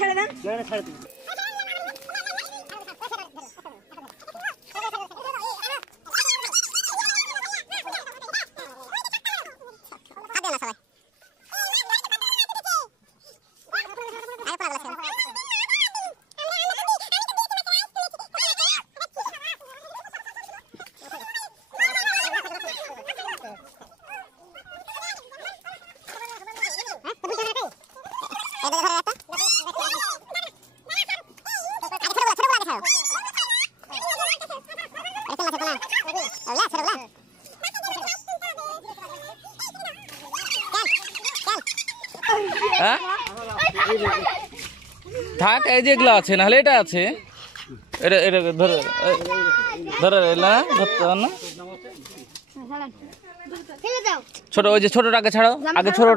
ছেড়ে দেন। থাক, এই যেগুলো আছে, নাহলে এটা আছে, এটা এটা ধরে ধরে না ধরতে না। ছোট, ওই যে ছোটটাকে ছাড়াও আগে, ছোট